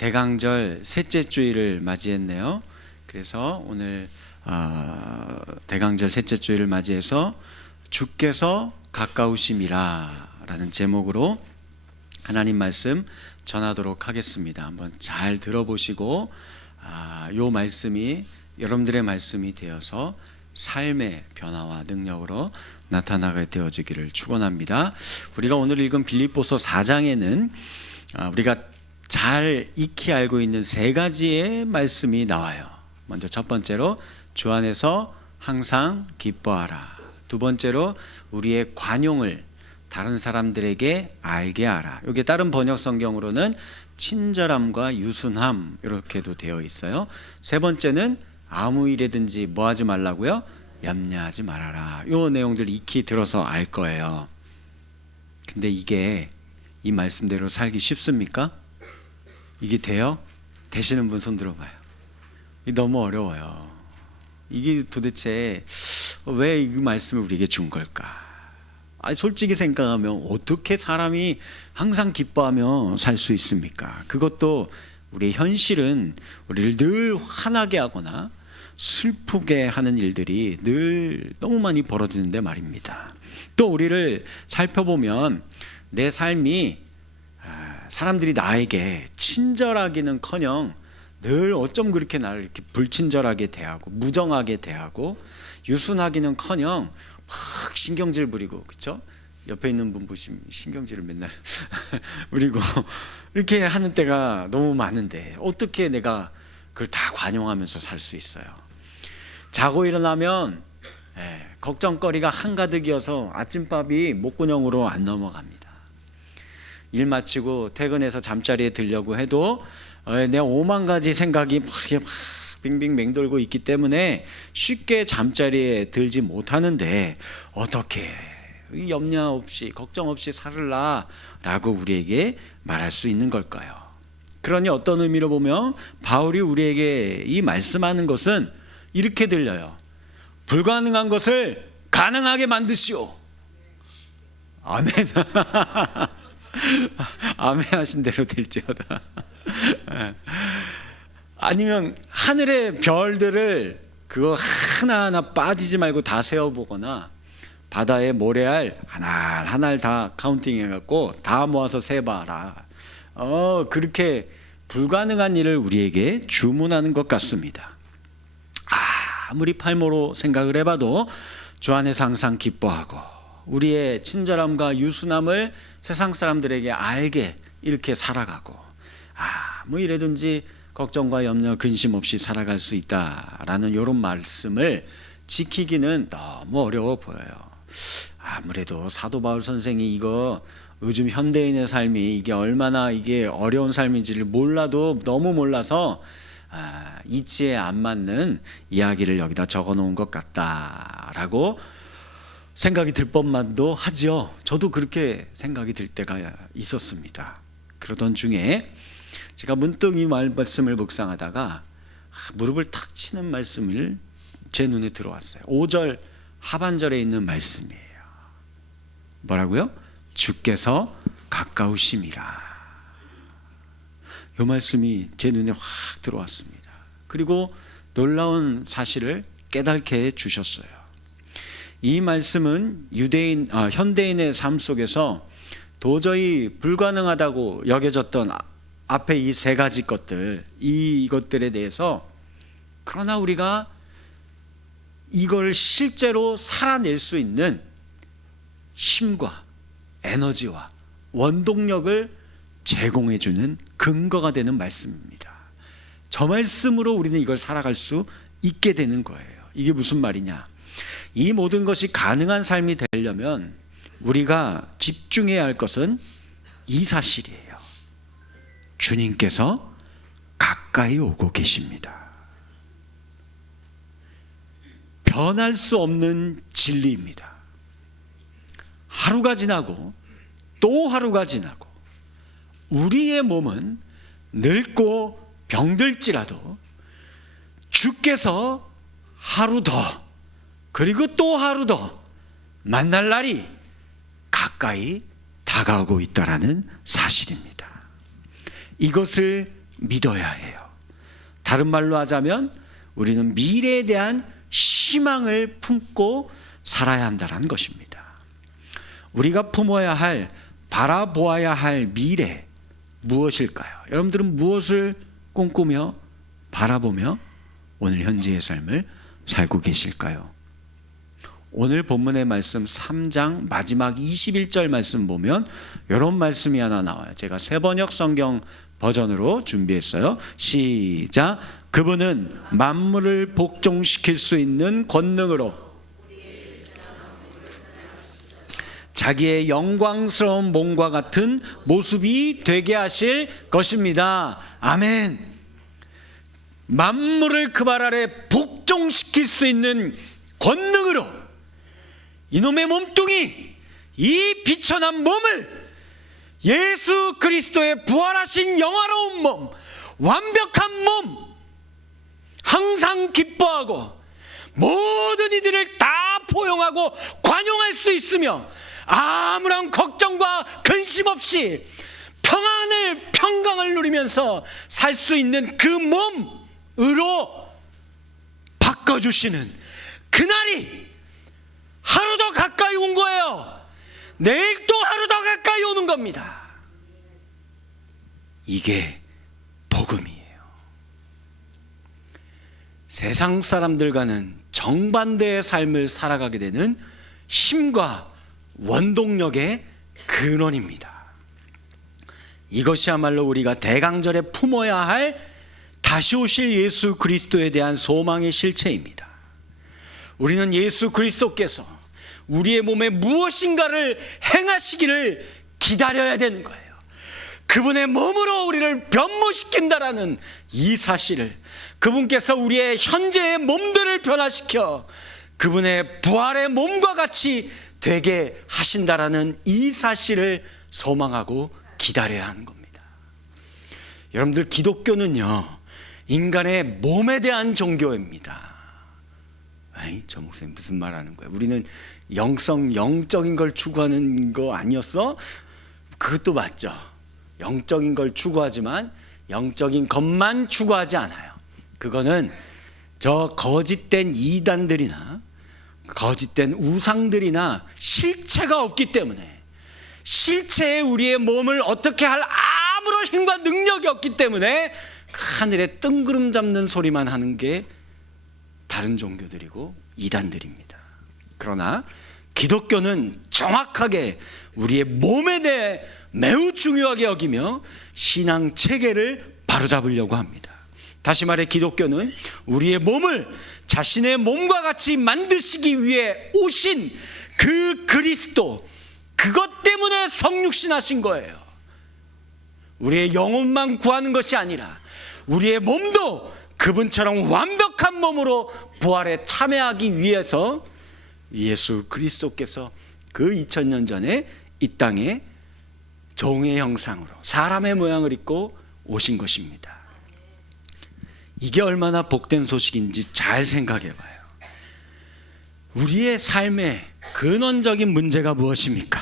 대강절 셋째 주일을 맞이했네요. 그래서 오늘 대강절 셋째 주일을 맞이해서 주께서 가까우심이라 라는 제목으로 하나님 말씀 전하도록 하겠습니다. 한번 잘 들어보시고 요 말씀이 여러분들의 말씀이 되어서 삶의 변화와 능력으로 나타나게 되어지기를 축원합니다. 우리가 오늘 읽은 빌립보서 4장에는 우리가 잘 익히 알고 있는 세 가지의 말씀이 나와요. 먼저 첫 번째로 주 안에서 항상 기뻐하라. 두 번째로 우리의 관용을 다른 사람들에게 알게 하라. 이게 다른 번역 성경으로는 친절함과 유순함 이렇게도 되어 있어요. 세 번째는 아무 일에든지 뭐 하지 말라고요? 염려하지 말아라. 이 내용들 익히 들어서 알 거예요. 근데 이게 이 말씀대로 살기 쉽습니까? 이게 돼요? 되시는 분 손 들어봐요. 이게 너무 어려워요. 이게 도대체 왜 이 말씀을 우리에게 준 걸까? 솔직히 생각하면 어떻게 사람이 항상 기뻐하며 살 수 있습니까? 그것도 우리의 현실은 우리를 늘 화나게 하거나 슬프게 하는 일들이 늘 너무 많이 벌어지는데 말입니다. 또 우리를 살펴보면 내 삶이 사람들이 나에게 친절하기는커녕 늘 어쩜 그렇게 나를 이렇게 불친절하게 대하고 무정하게 대하고 유순하기는커녕 막 신경질 부리고, 그렇죠? 옆에 있는 분 보시면 신경질을 맨날 부리고 이렇게 하는 때가 너무 많은데 어떻게 내가 그걸 다 관용하면서 살 수 있어요? 자고 일어나면 걱정거리가 한가득이어서 아침밥이 목구멍으로 안 넘어갑니다. 일 마치고 퇴근해서 잠자리에 들려고 해도 내 오만 가지 생각이 막 빙빙 맹돌고 있기 때문에 쉽게 잠자리에 들지 못하는데 어떻게 염려 없이 걱정 없이 살을라 라고 우리에게 말할 수 있는 걸까요? 그러니 어떤 의미로 보면 바울이 우리에게 이 말씀하는 것은 이렇게 들려요. 불가능한 것을 가능하게 만드시오. 아멘. 아멘 하신 대로 될지어다. 아니면 하늘의 별들을 그거 하나하나 빠지지 말고 다 세어보거나 바다의 모래알 하나하나 다 카운팅해갖고 다 모아서 세봐라. 그렇게 불가능한 일을 우리에게 주문하는 것 같습니다. 아무리 팔모로 생각을 해봐도 주 안에서 항상 기뻐하고 우리의 친절함과 유순함을 세상 사람들에게 알게 이렇게 살아가고 뭐 이래든지 걱정과 염려 근심 없이 살아갈 수 있다라는 이런 말씀을 지키기는 너무 어려워 보여요. 아무래도 사도 바울 선생이 이거 요즘 현대인의 삶이 이게 얼마나 이게 어려운 삶인지를 몰라도 너무 몰라서 이치에 안 맞는 이야기를 여기다 적어 놓은 것 같다라고 생각이 들 법만도 하죠. 저도 그렇게 생각이 들 때가 있었습니다. 그러던 중에 제가 문득 이 말씀을 묵상하다가 무릎을 탁 치는 말씀을 제 눈에 들어왔어요. 5절 하반절에 있는 말씀이에요. 뭐라고요? 주께서 가까우심이라. 이 말씀이 제 눈에 확 들어왔습니다. 그리고 놀라운 사실을 깨닫게 해 주셨어요. 이 말씀은 현대인의 삶 속에서 도저히 불가능하다고 여겨졌던 앞에 이 세 가지 것들, 이것들에 대해서 그러나 우리가 이걸 실제로 살아낼 수 있는 힘과 에너지와 원동력을 제공해 주는 근거가 되는 말씀입니다. 저 말씀으로 우리는 이걸 살아갈 수 있게 되는 거예요. 이게 무슨 말이냐? 이 모든 것이 가능한 삶이 되려면 우리가 집중해야 할 것은 이 사실이에요. 주님께서 가까이 오고 계십니다. 변할 수 없는 진리입니다. 하루가 지나고 또 하루가 지나고 우리의 몸은 늙고 병들지라도 주께서 하루 더 그리고 또 하루 더 만날 날이 가까이 다가오고 있다라는 사실입니다. 이것을 믿어야 해요. 다른 말로 하자면 우리는 미래에 대한 희망을 품고 살아야 한다는 것입니다. 우리가 품어야 할, 바라보아야 할 미래 무엇일까요? 여러분들은 무엇을 꿈꾸며 바라보며 오늘 현재의 삶을 살고 계실까요? 오늘 본문의 말씀 3장 마지막 21절 말씀 보면 이런 말씀이 하나 나와요. 제가 새번역 성경 버전으로 준비했어요. 시작. 그분은 만물을 복종시킬 수 있는 권능으로 자기의 영광스러운 몸과 같은 모습이 되게 하실 것입니다. 아멘. 만물을 그 발 아래 복종시킬 수 있는 권능으로 이놈의 몸뚱이, 이 비천한 몸을 예수 그리스도의 부활하신 영화로운 몸, 완벽한 몸, 항상 기뻐하고 모든 이들을 다 포용하고 관용할 수 있으며 아무런 걱정과 근심 없이 평강을 누리면서 살 수 있는 그 몸으로 바꿔주시는 그날이 하루 더 가까이 온 거예요. 내일 또 하루 더 가까이 오는 겁니다. 이게 복음이에요. 세상 사람들과는 정반대의 삶을 살아가게 되는 힘과 원동력의 근원입니다. 이것이야말로 우리가 대강절에 품어야 할 다시 오실 예수 그리스도에 대한 소망의 실체입니다. 우리는 예수 그리스도께서 우리의 몸에 무엇인가를 행하시기를 기다려야 되는 거예요. 그분의 몸으로 우리를 변모시킨다라는 이 사실을, 그분께서 우리의 현재의 몸들을 변화시켜 그분의 부활의 몸과 같이 되게 하신다라는 이 사실을 소망하고 기다려야 하는 겁니다. 여러분들, 기독교는요, 인간의 몸에 대한 종교입니다. 에이, 저 목사님 무슨 말 하는 거야? 우리는 영적인 걸 추구하는 거 아니었어? 그것도 맞죠. 영적인 걸 추구하지만 영적인 것만 추구하지 않아요. 그거는 저 거짓된 이단들이나 거짓된 우상들이나 실체가 없기 때문에, 실체에 우리의 몸을 어떻게 할 아무런 힘과 능력이 없기 때문에 하늘에 뜬구름 잡는 소리만 하는 게 다른 종교들이고 이단들입니다. 그러나 기독교는 정확하게 우리의 몸에 대해 매우 중요하게 여기며 신앙 체계를 바로잡으려고 합니다. 다시 말해, 기독교는 우리의 몸을 자신의 몸과 같이 만드시기 위해 오신 그 그리스도, 그것 때문에 성육신하신 거예요. 우리의 영혼만 구하는 것이 아니라 우리의 몸도 그분처럼 완벽한 몸으로 부활에 참여하기 위해서 예수 그리스도께서 그 2000년 전에 이 땅에 종의 형상으로 사람의 모양을 입고 오신 것입니다. 이게 얼마나 복된 소식인지 잘 생각해 봐요. 우리의 삶의 근원적인 문제가 무엇입니까?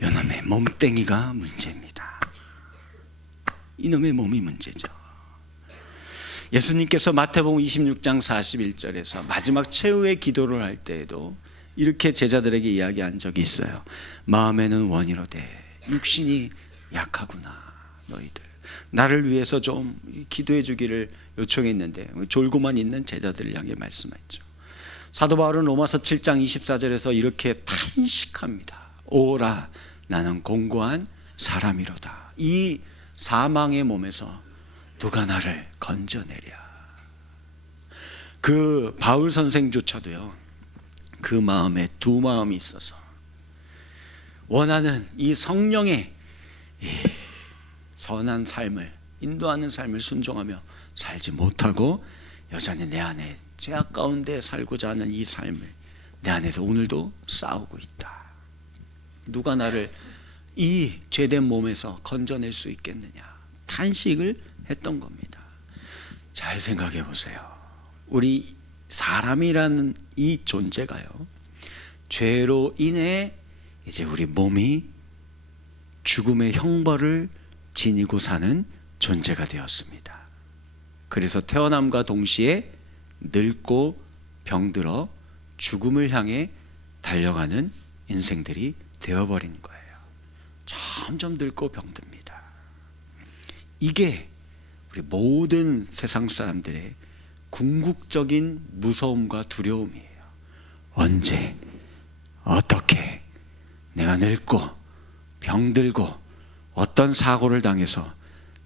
이놈의 몸뚱이가 문제입니다. 이놈의 몸이 문제죠. 예수님께서 마태복음 26장 41절에서 마지막 최후의 기도를 할 때에도 이렇게 제자들에게 이야기한 적이 있어요. 마음에는 원이로되 육신이 약하구나. 너희들 나를 위해서 좀 기도해 주기를 요청했는데 졸고만 있는 제자들을 향해 말씀했죠. 사도 바울은 로마서 7장 24절에서 이렇게 탄식합니다. 오라, 나는 공고한 사람이로다. 이 사망의 몸에서 누가 나를 건져내랴. 그 바울 선생조차도요, 그 마음에 두 마음이 있어서 원하는 이 성령의 이 선한 삶을, 인도하는 삶을 순종하며 살지 못하고 여전히 내 안에 죄악 가운데 살고자 하는 이 삶을 내 안에서 오늘도 싸우고 있다. 누가 나를 이 죄된 몸에서 건져낼 수 있겠느냐, 탄식을 했던 겁니다. 잘 생각해 보세요. 우리 사람이라는 이 존재가요, 죄로 인해 이제 우리 몸이 죽음의 형벌을 지니고 사는 존재가 되었습니다. 그래서 태어남과 동시에 늙고 병들어 죽음을 향해 달려가는 인생들이 되어버린 거예요. 점점 늙고 병듭니다. 이게 우리 모든 세상 사람들의 궁극적인 무서움과 두려움이에요. 언제 어떻게 내가 늙고 병들고 어떤 사고를 당해서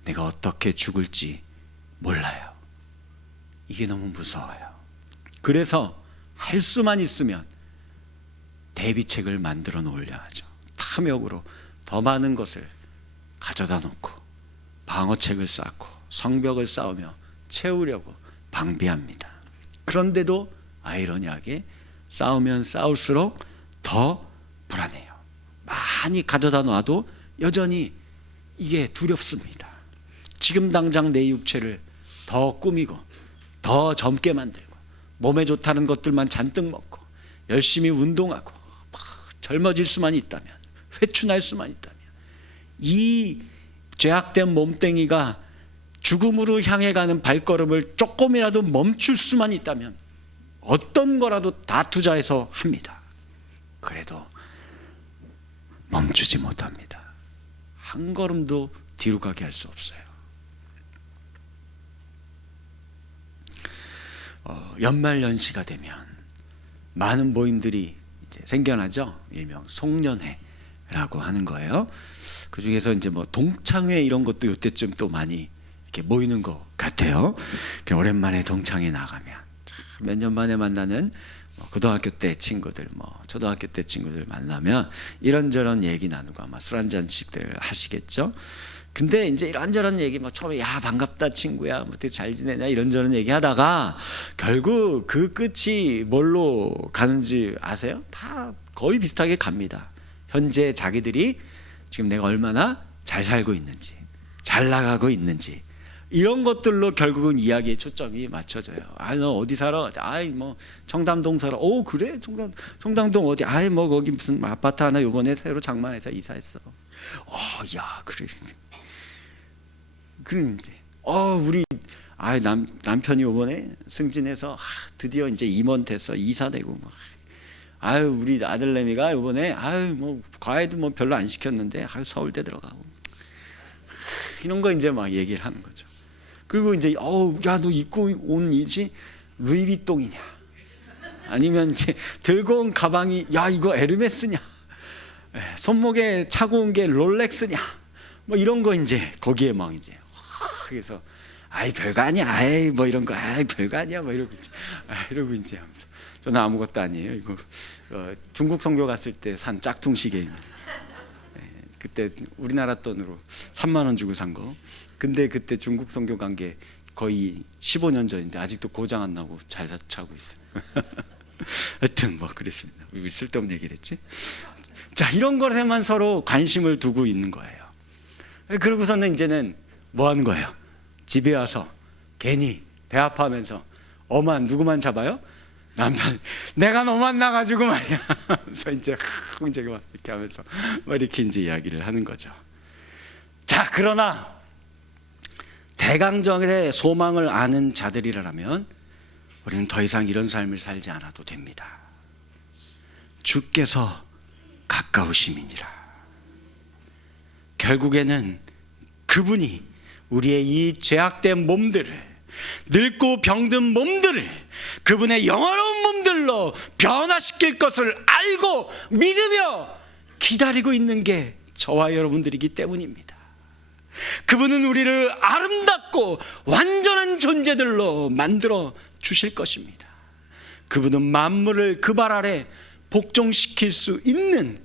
내가 어떻게 죽을지 몰라요. 이게 너무 무서워요. 그래서 할 수만 있으면 대비책을 만들어 놓으려 하죠. 탐욕으로 더 많은 것을 가져다 놓고 방어책을 쌓고 성벽을 쌓으며 채우려고 방비합니다. 그런데도 아이러니하게 쌓으면 쌓을수록 더 불안해요. 많이 가져다 놔도 여전히 이게 두렵습니다. 지금 당장 내 육체를 더 꾸미고 더 젊게 만들고 몸에 좋다는 것들만 잔뜩 먹고 열심히 운동하고 젊어질 수만 있다면, 회춘할 수만 있다면, 이 죄악된 몸뚱이가 죽음으로 향해 가는 발걸음을 조금이라도 멈출 수만 있다면 어떤 거라도 다 투자해서 합니다. 그래도 멈추지 못합니다. 한 걸음도 뒤로 가게 할 수 없어요. 연말연시가 되면 많은 모임들이 이제 생겨나죠. 일명 송년회라고 하는 거예요. 그 중에서 이제 뭐 동창회 이런 것도 이때쯤 또 많이 이렇게 모이는 것 같아요. 오랜만에 동창회 나가면 몇 년 만에 만나는 고등학교 때 친구들, 초등학교 때 친구들 만나면 이런저런 얘기 나누고 아마 술 한 잔씩들 하시겠죠. 근데 이제 이런저런 얘기 처음에 야 반갑다 친구야 어떻게 잘 지내냐 이런저런 얘기하다가 결국 그 끝이 뭘로 가는지 아세요? 다 거의 비슷하게 갑니다. 현재 자기들이 지금 내가 얼마나 잘 살고 있는지 잘 나가고 있는지 이런 것들로 결국은 이야기의 초점이 맞춰져요. 너 어디 살아? 청담동 살아. 오 그래? 청담동 어디? 거기 무슨 아파트 하나 요번에 새로 장만해서 이사했어. 야 그래. 그런데 우리 남편이 요번에 승진해서 드디어 이제 임원 돼서 이사 되고 우리 아들내미가 요번에 과외도 별로 안 시켰는데 서울대 들어가고 이런 거 이제 막 얘기를 하는 거죠. 그리고 이제 야 너 입고 온 이지 루이비통이냐? 아니면 이제 들고 온 가방이 야 이거 에르메스냐? 손목에 차고 온 게 롤렉스냐? 이런 거 이제 거기에 막 이제 그래서 별거 아니야. 이런 거 별거 아니야. 이러고 이제 하면서 저는 아무것도 아니에요. 이거 중국 선교 갔을 때 산 짝퉁 시계입니다. 그때 우리나라 돈으로 3만 원 주고 산 거. 근데 그때 중국 선교 간 게 거의 15년 전인데 아직도 고장 안 나고 잘 차고 있어요. 하여튼 그랬습니다. 왜 쓸데없는 얘기를 했지? 자, 이런 것에만 서로 관심을 두고 있는 거예요. 그러고서는 이제는 뭐 하는 거예요? 집에 와서 괜히 배 아파하면서 엄한 누구만 잡아요? 남편. 내가 너 만나가지고 말이야. 그래서 이제 이렇게 하면서 이렇게 이제 이야기를 하는 거죠. 자, 그러나 대강정의 소망을 아는 자들이라면 우리는 더 이상 이런 삶을 살지 않아도 됩니다. 주께서 가까우심이니라. 결국에는 그분이 우리의 이 죄악된 몸들을, 늙고 병든 몸들을 그분의 영화로운 몸들로 변화시킬 것을 알고 믿으며 기다리고 있는 게 저와 여러분들이기 때문입니다. 그분은 우리를 아름답고 완전한 존재들로 만들어 주실 것입니다. 그분은 만물을 그 발 아래 복종시킬 수 있는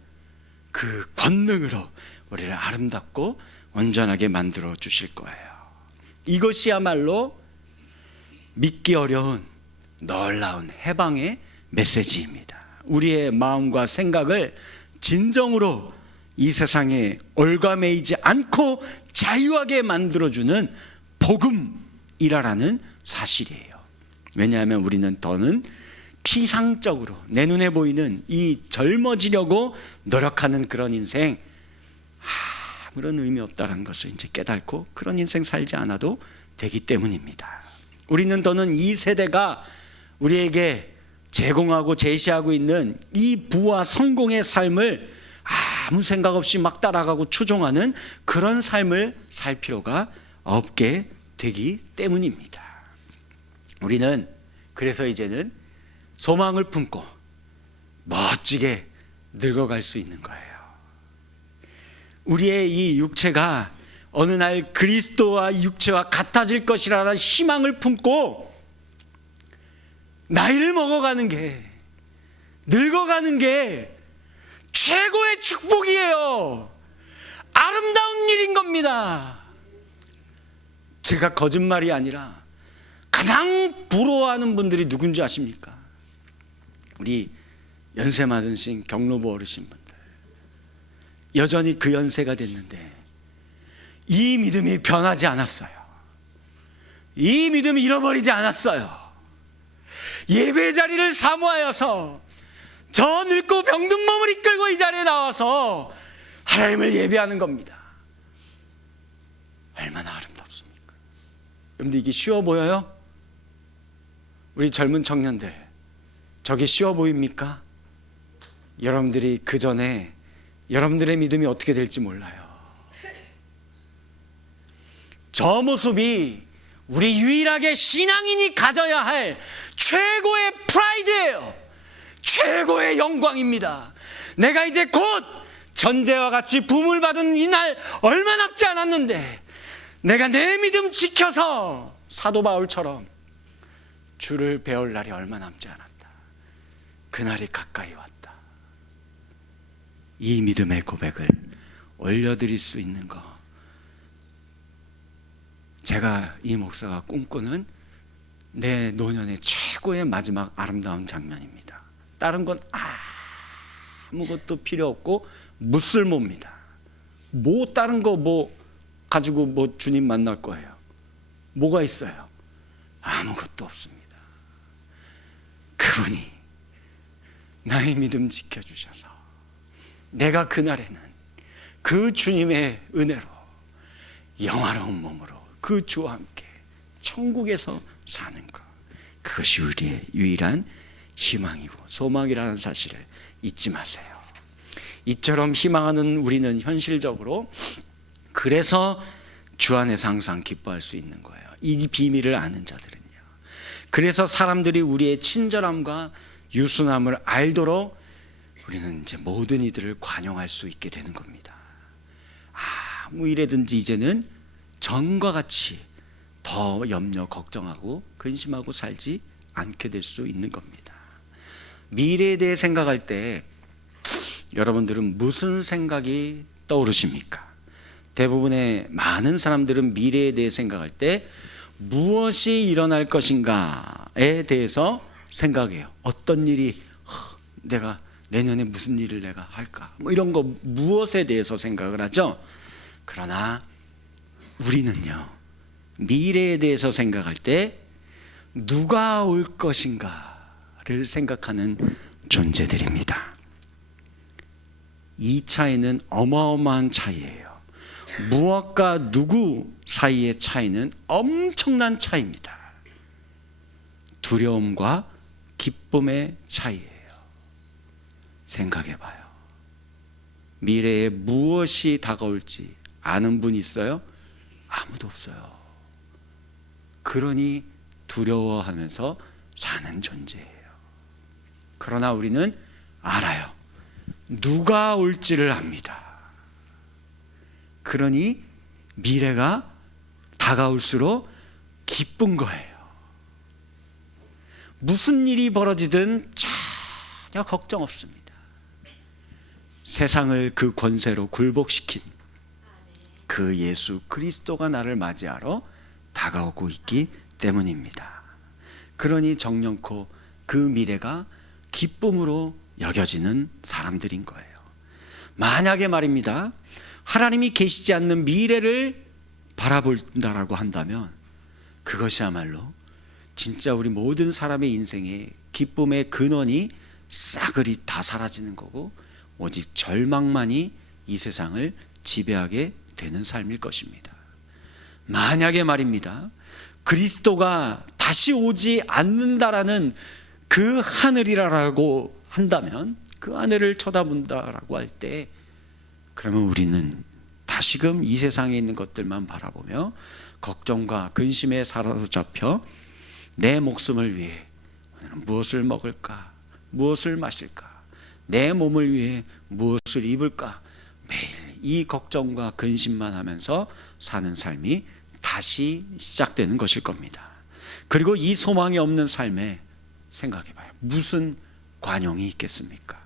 그 권능으로 우리를 아름답고 온전하게 만들어 주실 거예요. 이것이야말로 믿기 어려운 놀라운 해방의 메시지입니다. 우리의 마음과 생각을 진정으로 이 세상에 올가매이지 않고 자유하게 만들어주는 복음이라는 사실이에요. 왜냐하면 우리는 더는 피상적으로 내 눈에 보이는 이 젊어지려고 노력하는 그런 인생 아무런 의미 없다는 것을 이제 깨닫고 그런 인생 살지 않아도 되기 때문입니다. 우리는 더는 이 세대가 우리에게 제공하고 제시하고 있는 이 부와 성공의 삶을 아무 생각 없이 막 따라가고 추종하는 그런 삶을 살 필요가 없게 되기 때문입니다. 우리는 그래서 이제는 소망을 품고 멋지게 늙어갈 수 있는 거예요. 우리의 이 육체가 어느 날 그리스도와 육체와 같아질 것이라는 희망을 품고 나이를 먹어가는 게, 늙어가는 게 최고의 축복이에요. 아름다운 일인 겁니다. 제가 거짓말이 아니라 가장 부러워하는 분들이 누군지 아십니까? 우리 연세 많으신 경로부 어르신분들. 여전히 그 연세가 됐는데 이 믿음이 변하지 않았어요. 이 믿음이 잃어버리지 않았어요. 예배 자리를 사모하여서 저 늙고 병든 몸을 이끌고 이 자리에 나와서 하나님을 예배하는 겁니다. 얼마나 아름답습니까? 여러분들 이게 쉬워 보여요? 우리 젊은 청년들, 저게 쉬워 보입니까? 여러분들이 그 전에 여러분들의 믿음이 어떻게 될지 몰라요. 저 모습이 우리 유일하게 신앙인이 가져야 할 최고의 프라이드예요. 최고의 영광입니다. 내가 이제 곧 전제와 같이 부음을 받은 이날 얼마 남지 않았는데 내가 내 믿음 지켜서 사도 바울처럼 주를 배울 날이 얼마 남지 않았다. 그날이 가까이 왔다. 이 믿음의 고백을 올려드릴 수 있는 거, 제가 이 목사가 꿈꾸는 내 노년의 최고의 마지막 아름다운 장면입니다. 다른 건 아무것도 필요 없고 무쓸모입니다. 다른 거 가지고 주님 만날 거예요. 뭐가 있어요? 아무것도 없습니다. 그분이 나의 믿음 지켜주셔서 내가 그날에는 그 주님의 은혜로 영화로운 몸으로 그 주와 함께 천국에서 사는 것, 그것이 우리의 유일한 희망이고 소망이라는 사실을 잊지 마세요. 이처럼 희망하는 우리는 현실적으로 그래서 주 안에서 항상 기뻐할 수 있는 거예요. 이 비밀을 아는 자들은요. 그래서 사람들이 우리의 친절함과 유순함을 알도록 우리는 이제 모든 이들을 관용할 수 있게 되는 겁니다. 아무 일에든지 이제는 전과 같이 더 염려, 걱정하고 근심하고 살지 않게 될 수 있는 겁니다. 미래에 대해 생각할 때 여러분들은 무슨 생각이 떠오르십니까? 대부분의 많은 사람들은 미래에 대해 생각할 때 무엇이 일어날 것인가에 대해서 생각해요. 어떤 일이 내가 내년에 무슨 일을 내가 할까? 이런 거 무엇에 대해서 생각을 하죠. 그러나 우리는요, 미래에 대해서 생각할 때 누가 올 것인가를 생각하는 존재들입니다. 이 차이는 어마어마한 차이예요. 무엇과 누구 사이의 차이는 엄청난 차이입니다. 두려움과 기쁨의 차이예요. 생각해봐요. 미래에 무엇이 다가올지 아는 분 있어요? 아무도 없어요. 그러니 두려워하면서 사는 존재예요. 그러나 우리는 알아요. 누가 올지를 압니다. 그러니 미래가 다가올수록 기쁜 거예요. 무슨 일이 벌어지든 전혀 걱정 없습니다. 세상을 그 권세로 굴복시킨 그 예수 그리스도가 나를 맞이하러 다가오고 있기 때문입니다. 그러니 정령코 그 미래가 기쁨으로 여겨지는 사람들인 거예요. 만약에 말입니다, 하나님이 계시지 않는 미래를 바라본다라고 한다면 그것이야말로 진짜 우리 모든 사람의 인생의 기쁨의 근원이 싸그리 다 사라지는 거고 오직 절망만이 이 세상을 지배하게 되는 삶일 것입니다. 만약에 말입니다, 그리스도가 다시 오지 않는다라는 그 하늘이라고 한다면, 그 하늘을 쳐다본다라고 할 때, 그러면 우리는 다시금 이 세상에 있는 것들만 바라보며 걱정과 근심에 사로잡혀 내 목숨을 위해 오늘은 무엇을 먹을까, 무엇을 마실까, 내 몸을 위해 무엇을 입을까, 매일 이 걱정과 근심만 하면서 사는 삶이 다시 시작되는 것일 겁니다. 그리고 이 소망이 없는 삶에 생각해봐요. 무슨 관용이 있겠습니까?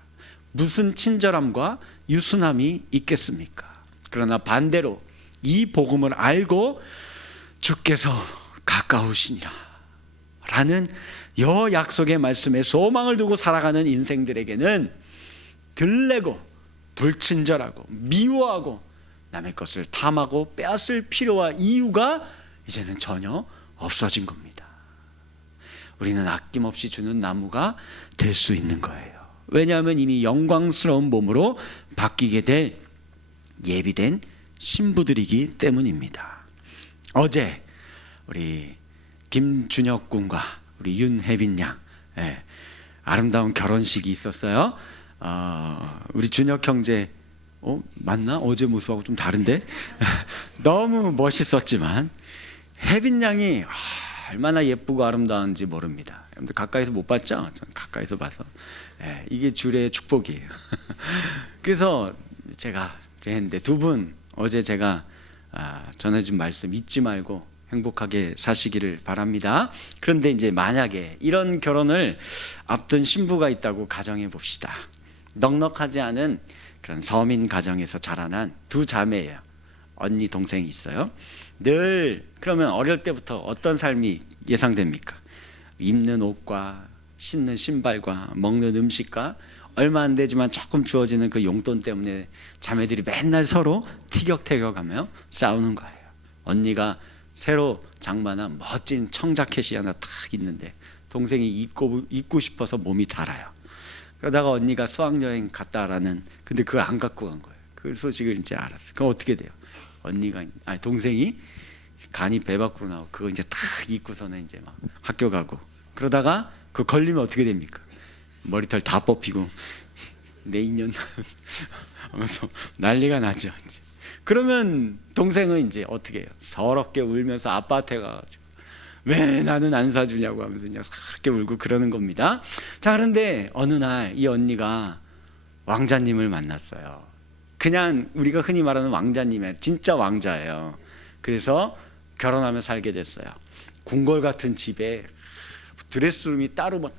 무슨 친절함과 유순함이 있겠습니까? 그러나 반대로 이 복음을 알고 주께서 가까우시니라 라는 여 약속의 말씀에 소망을 두고 살아가는 인생들에게는 들레고 불친절하고 미워하고 남의 것을 탐하고 빼앗을 필요와 이유가 이제는 전혀 없어진 겁니다. 우리는 아낌없이 주는 나무가 될 수 있는 거예요. 왜냐하면 이미 영광스러운 몸으로 바뀌게 될 예비된 신부들이기 때문입니다. 어제 우리 김준혁 군과 우리 윤혜빈 양, 아름다운 결혼식이 있었어요. 우리 준혁 형제 맞나? 어제 모습하고 좀 다른데 너무 멋있었지만 혜빈 양이 얼마나 예쁘고 아름다운지 모릅니다. 여러분들 가까이서 못 봤죠? 전 가까이서 봐서 이게 주례의 축복이에요. 그래서 제가 했는데 두 분 어제 제가 전해준 말씀 잊지 말고 행복하게 사시기를 바랍니다. 그런데 이제 만약에 이런 결혼을 앞둔 신부가 있다고 가정해 봅시다. 넉넉하지 않은 그런 서민 가정에서 자라난 두 자매예요. 언니 동생이 있어요. 늘 그러면 어릴 때부터 어떤 삶이 예상됩니까? 입는 옷과 신는 신발과 먹는 음식과 얼마 안 되지만 조금 주어지는 그 용돈 때문에 자매들이 맨날 서로 티격태격하며 싸우는 거예요. 언니가 새로 장만한 멋진 청자켓이 하나 탁 있는데 동생이 입고 싶어서 몸이 달아요. 그러다가 언니가 수학여행 갔다라는, 근데 그걸 안 갖고 간 거예요. 그 소식을 이제 알았어요. 그럼 어떻게 돼요? 동생이 간이 배 밖으로 나오고 그거 이제 탁 입고서는 이제 막 학교 가고, 그러다가 그 걸리면 어떻게 됩니까? 머리털 다 뽑히고 내인년 하면서 난리가 나죠. 이제. 그러면 동생은 이제 어떻게 해요? 서럽게 울면서 아빠한테 가가지고 왜 나는 안 사주냐고 하면서 그냥 서럽게 울고 그러는 겁니다. 자, 그런데 어느 날 이 언니가 왕자님을 만났어요. 그냥 우리가 흔히 말하는 왕자님이에요. 진짜 왕자예요. 그래서 결혼하며 살게 됐어요. 궁궐 같은 집에 드레스룸이 따로 막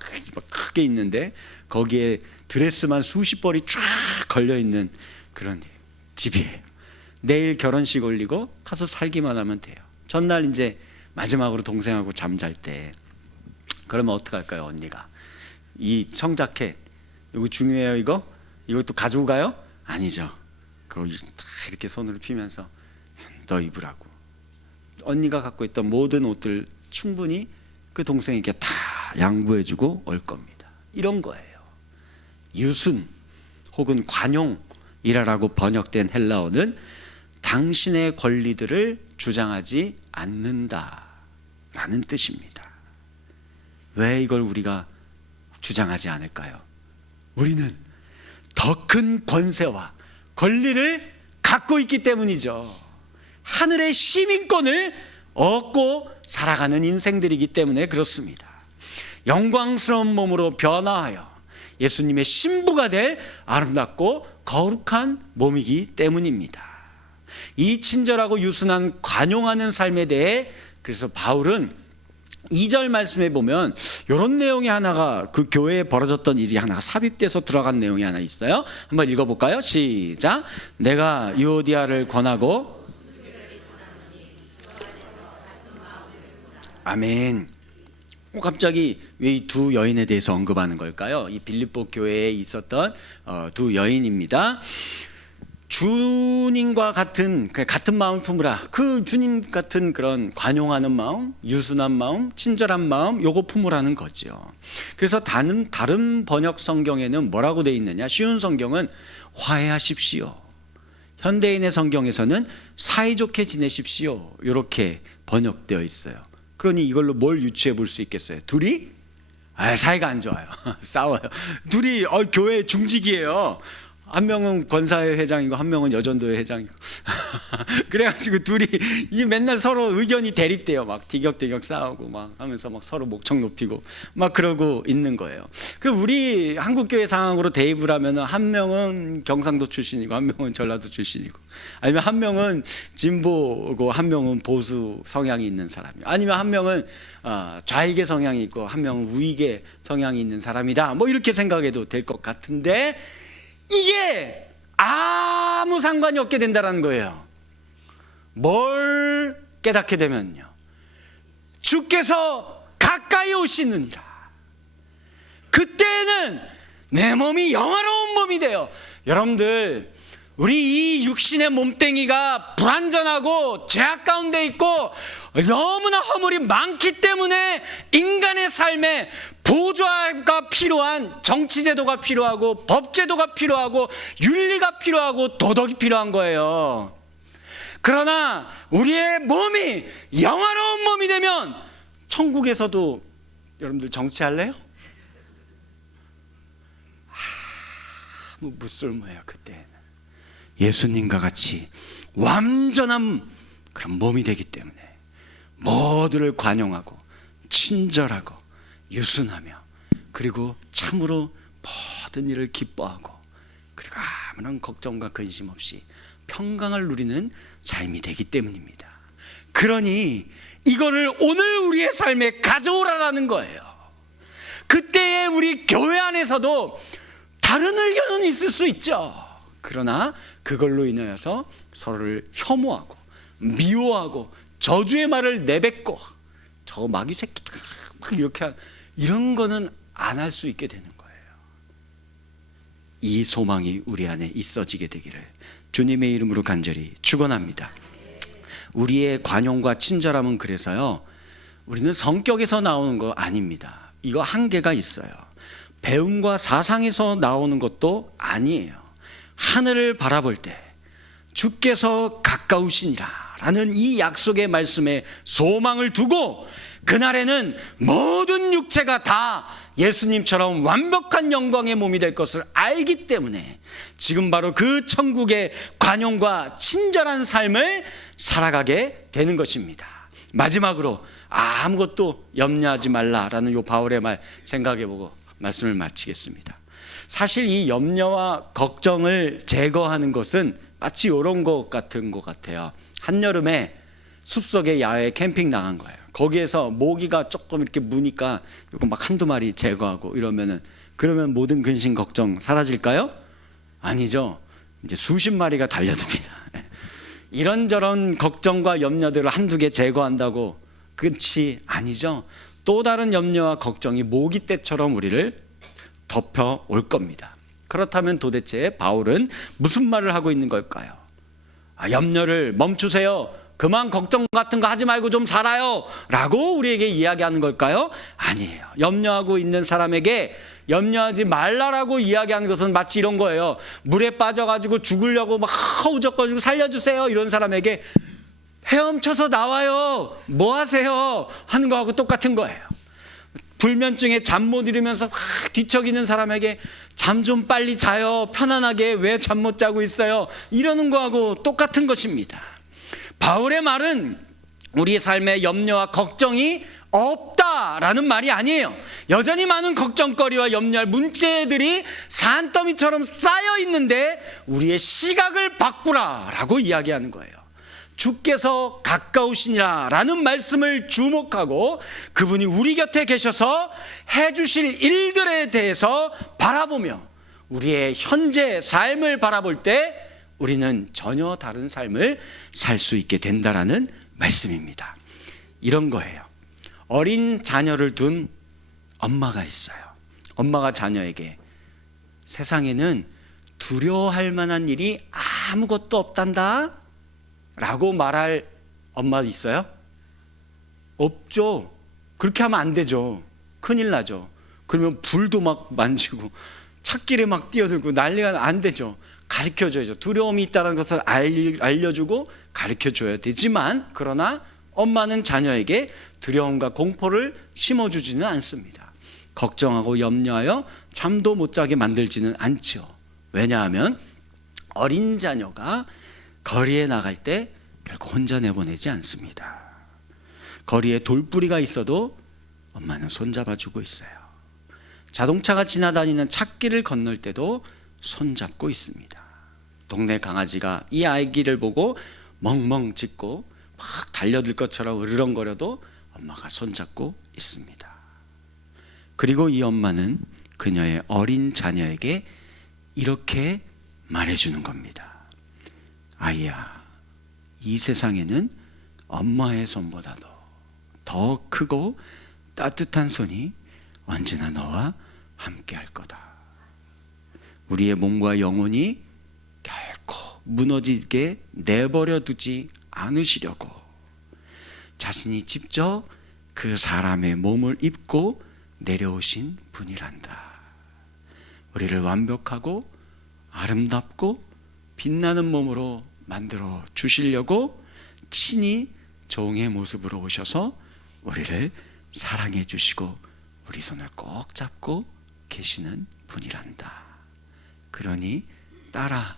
크게 있는데 거기에 드레스만 수십 벌이 쫙 걸려 있는 그런 집이에요. 내일 결혼식 올리고 가서 살기만 하면 돼요. 전날 이제 마지막으로 동생하고 잠잘 때 그러면 어떡할까요? 언니가 이 청자켓 이거 중요해요. 이것도 가지고 가요? 아니죠. 그거 다 이렇게 손으로 피면서 너 입으라고. 언니가 갖고 있던 모든 옷들 충분히 그 동생에게 다 양보해주고 올 겁니다. 이런 거예요. 유순 혹은 관용이라고 번역된 헬라어는 당신의 권리들을 주장하지 않는다라는 뜻입니다. 왜 이걸 우리가 주장하지 않을까요? 우리는 더 큰 권세와 권리를 갖고 있기 때문이죠. 하늘의 시민권을 얻고 살아가는 인생들이기 때문에 그렇습니다. 영광스러운 몸으로 변화하여 예수님의 신부가 될 아름답고 거룩한 몸이기 때문입니다. 이 친절하고 유순한 관용하는 삶에 대해 그래서 바울은 2절 말씀에 보면 이런 내용이 하나가 그 교회에 벌어졌던 일이 하나가 삽입돼서 들어간 내용이 하나 있어요. 한번 읽어볼까요? 시작. 내가 유오디아를 권하고 아멘. 갑자기 왜 이 두 여인에 대해서 언급하는 걸까요? 이 빌립보 교회에 있었던 두 여인입니다. 주님과 같은 마음을 품으라. 그 주님 같은 그런 관용하는 마음, 유순한 마음, 친절한 마음, 요거 품으라는 거죠. 그래서 다른 번역 성경에는 뭐라고 돼 있느냐? 쉬운 성경은 화해하십시오, 현대인의 성경에서는 사이좋게 지내십시오 이렇게 번역되어 있어요. 그러니 이걸로 뭘 유추해 볼 수 있겠어요? 둘이 사이가 안 좋아요. 싸워요. 둘이 교회 중직이에요. 한 명은 권사회 회장이고 한 명은 여전도회 회장이고 그래가지고 둘이 이 맨날 서로 의견이 대립돼요. 막 티격태격 싸우고 막 하면서 막 서로 목청 높이고 막 그러고 있는 거예요. 그 우리 한국교회 상황으로 대입을 하면은 한 명은 경상도 출신이고 한 명은 전라도 출신이고, 아니면 한 명은 진보고 한 명은 보수 성향이 있는 사람이고, 아니면 한 명은 좌익의 성향이 있고 한 명은 우익의 성향이 있는 사람이다, 뭐 이렇게 생각해도 될 것 같은데, 이게 아무 상관이 없게 된다는 거예요. 뭘 깨닫게 되면요, 주께서 가까이 오시느니라. 그때는 내 몸이 영화로운 몸이 돼요. 여러분들, 우리 이 육신의 몸뚱이가 불완전하고 죄악 가운데 있고 너무나 허물이 많기 때문에 인간의 삶에 보조가 필요한 정치제도가 필요하고 법제도가 필요하고 윤리가 필요하고 도덕이 필요한 거예요. 그러나 우리의 몸이 영화로운 몸이 되면 천국에서도, 여러분들 정치할래요? 아무 무쓸모예요. 그때는 예수님과 같이 완전한 그런 몸이 되기 때문에 모두를 관용하고 친절하고 유순하며, 그리고 참으로 모든 일을 기뻐하고, 그리고 아무런 걱정과 근심 없이 평강을 누리는 삶이 되기 때문입니다. 그러니 이거를 오늘 우리의 삶에 가져오라는 거예요. 그때의 우리 교회 안에서도 다른 의견은 있을 수 있죠. 그러나 그걸로 인하여서 서로를 혐오하고 미워하고 저주의 말을 내뱉고 저 마귀 새끼들 막 이렇게 이런 거는 안 할 수 있게 되는 거예요. 이 소망이 우리 안에 있어지게 되기를 주님의 이름으로 간절히 축원합니다. 우리의 관용과 친절함은 그래서요, 우리는 성격에서 나오는 거 아닙니다. 이거 한계가 있어요. 배움과 사상에서 나오는 것도 아니에요. 하늘을 바라볼 때 주께서 가까우시니라 라는 이 약속의 말씀에 소망을 두고, 그날에는 모든 육체가 다 예수님처럼 완벽한 영광의 몸이 될 것을 알기 때문에 지금 바로 그 천국의 관용과 친절한 삶을 살아가게 되는 것입니다. 마지막으로 아무것도 염려하지 말라라는 요 바울의 말 생각해보고 말씀을 마치겠습니다. 사실 이 염려와 걱정을 제거하는 것은 마치 이런 것 같은 것 같아요. 한여름에 숲속에 야외 캠핑 나간 거예요. 거기에서 모기가 조금 이렇게 무니까 이거 막 한두 마리 제거하고 이러면은, 그러면 모든 근심 걱정 사라질까요? 아니죠. 이제 수십 마리가 달려듭니다. 이런저런 걱정과 염려들을 한두 개 제거한다고 끝이 아니죠. 또 다른 염려와 걱정이 모기떼처럼 우리를 덮여올 겁니다. 그렇다면 도대체 바울은 무슨 말을 하고 있는 걸까요? 염려를 멈추세요, 그만 걱정 같은 거 하지 말고 좀 살아요 라고 우리에게 이야기하는 걸까요? 아니에요. 염려하고 있는 사람에게 염려하지 말라라고 이야기하는 것은 마치 이런 거예요. 물에 빠져가지고 죽으려고 막 허우적거리고 살려주세요 이런 사람에게 헤엄쳐서 나와요, 뭐 하세요 하는 거하고 똑같은 거예요. 불면증에 잠 못 이루면서 확 뒤척이는 사람에게 잠 좀 빨리 자요, 편안하게 왜 잠 못 자고 있어요 이러는 거하고 똑같은 것입니다. 바울의 말은 우리의 삶에 염려와 걱정이 없다라는 말이 아니에요. 여전히 많은 걱정거리와 염려할 문제들이 산더미처럼 쌓여 있는데 우리의 시각을 바꾸라라고 이야기하는 거예요. 주께서 가까우시니라 라는 말씀을 주목하고 그분이 우리 곁에 계셔서 해주실 일들에 대해서 바라보며 우리의 현재 삶을 바라볼 때 우리는 전혀 다른 삶을 살 수 있게 된다라는 말씀입니다. 이런 거예요. 어린 자녀를 둔 엄마가 있어요. 엄마가 자녀에게 세상에는 두려워할 만한 일이 아무것도 없단다 라고 말할 엄마 있어요? 없죠. 그렇게 하면 안 되죠. 큰일 나죠. 그러면 불도 막 만지고 찻길에 막 뛰어들고 난리가 안 되죠. 가르쳐줘야죠. 두려움이 있다는 것을 알려주고 가르쳐줘야 되지만, 그러나 엄마는 자녀에게 두려움과 공포를 심어주지는 않습니다. 걱정하고 염려하여 잠도 못 자게 만들지는 않죠. 왜냐하면 어린 자녀가 거리에 나갈 때 결코 혼자 내보내지 않습니다. 거리에 돌뿌리가 있어도 엄마는 손잡아주고 있어요. 자동차가 지나다니는 찻길을 건널 때도 손잡고 있습니다. 동네 강아지가 이 아기를 보고 멍멍 짖고 막 달려들 것처럼 으르렁거려도 엄마가 손잡고 있습니다. 그리고 이 엄마는 그녀의 어린 자녀에게 이렇게 말해주는 겁니다. 아이야, 이 세상에는 엄마의 손보다도 더 크고 따뜻한 손이 언제나 너와 함께 할 거다. 우리의 몸과 영혼이 결코 무너지게 내버려 두지 않으시려고 자신이 직접 그 사람의 몸을 입고 내려오신 분이란다. 우리를 완벽하고 아름답고 빛나는 몸으로 만들어 주시려고 친히 종의 모습으로 오셔서 우리를 사랑해 주시고 우리 손을 꼭 잡고 계시는 분이란다. 그러니 딸아,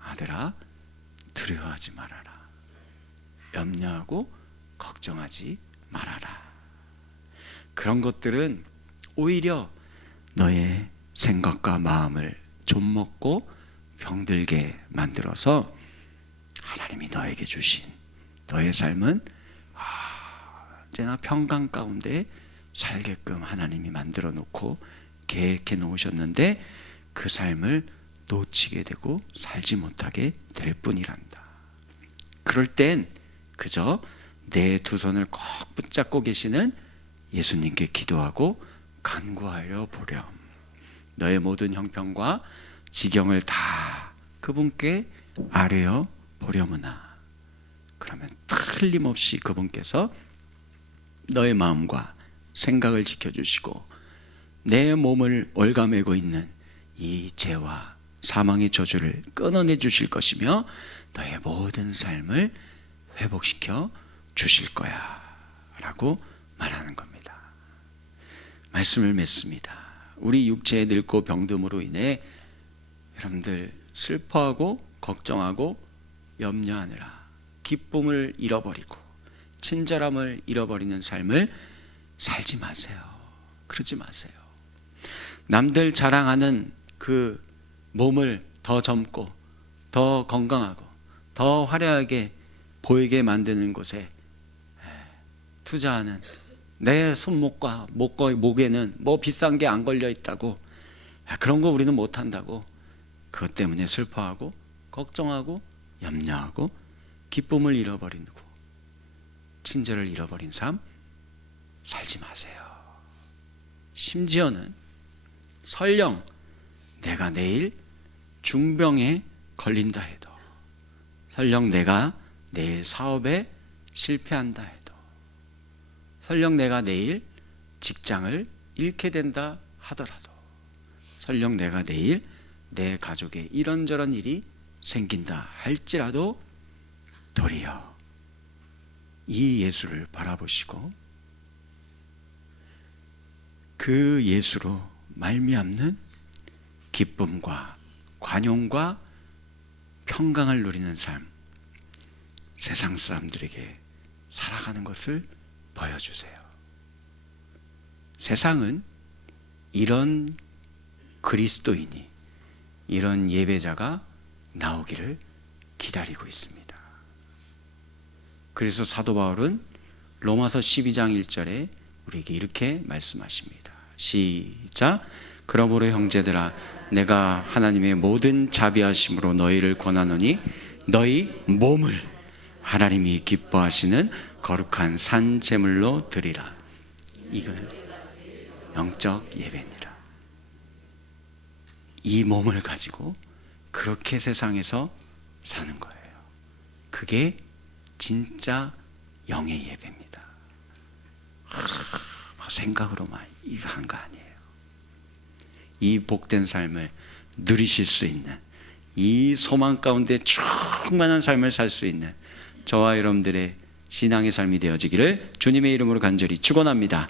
아들아, 두려워하지 말아라. 염려하고 걱정하지 말아라. 그런 것들은 오히려 너의 생각과 마음을 좀먹고 병들게 만들어서 하나님이 너에게 주신 너의 삶은 언제나 평강 가운데 살게끔 하나님이 만들어 놓고 계획해 놓으셨는데 그 삶을 놓치게 되고 살지 못하게 될 뿐이란다. 그럴 땐 그저 내 두 손을 꼭 붙잡고 계시는 예수님께 기도하고 간구하여 보렴. 너의 모든 형편과 지경을 다 그분께 아뢰어 보려무나. 그러면 틀림없이 그분께서 너의 마음과 생각을 지켜주시고 내 몸을 올가매고 있는 이 죄와 사망의 저주를 끊어내 주실 것이며 너의 모든 삶을 회복시켜 주실 거야 라고 말하는 겁니다. 말씀을 맺습니다. 우리 육체의 늙고 병듦으로 인해 여러분들 슬퍼하고 걱정하고 염려하느라 기쁨을 잃어버리고 친절함을 잃어버리는 삶을 살지 마세요. 그러지 마세요. 남들 자랑하는 그 몸을 더 젊고 더 건강하고 더 화려하게 보이게 만드는 곳에 투자하는 내 손목과 목에는 뭐 비싼 게 안 걸려 있다고, 그런 거 우리는 못한다고 그것 때문에 슬퍼하고 걱정하고 염려하고 기쁨을 잃어버리고 친절을 잃어버린 삶 살지 마세요. 심지어는 설령 내가 내일 중병에 걸린다 해도, 설령 내가 내일 사업에 실패한다 해도, 설령 내가 내일 직장을 잃게 된다 하더라도, 설령 내가 내일 내 가족에 이런저런 일이 생긴다 할지라도 도리어 이 예수를 바라보시고 그 예수로 말미암는 기쁨과 관용과 평강을 누리는 삶, 세상 사람들에게 살아가는 것을 보여주세요. 세상은 이런 그리스도인이, 이런 예배자가 나오기를 기다리고 있습니다. 그래서 사도 바울은 로마서 12장 1절에 우리에게 이렇게 말씀하십니다. 시작. 그러므로 형제들아, 내가 하나님의 모든 자비하심으로 너희를 권하노니 너희 몸을 하나님이 기뻐하시는 거룩한 산 제물로 드리라. 이건 영적 예배니라. 이 몸을 가지고 그렇게 세상에서 사는 거예요. 그게 진짜 영의 예배입니다. 생각으로만 이거 한 거 아니에요. 이 복된 삶을 누리실 수 있는 이 소망 가운데 충만한 삶을 살 수 있는 저와 여러분들의 신앙의 삶이 되어지기를 주님의 이름으로 간절히 축원합니다.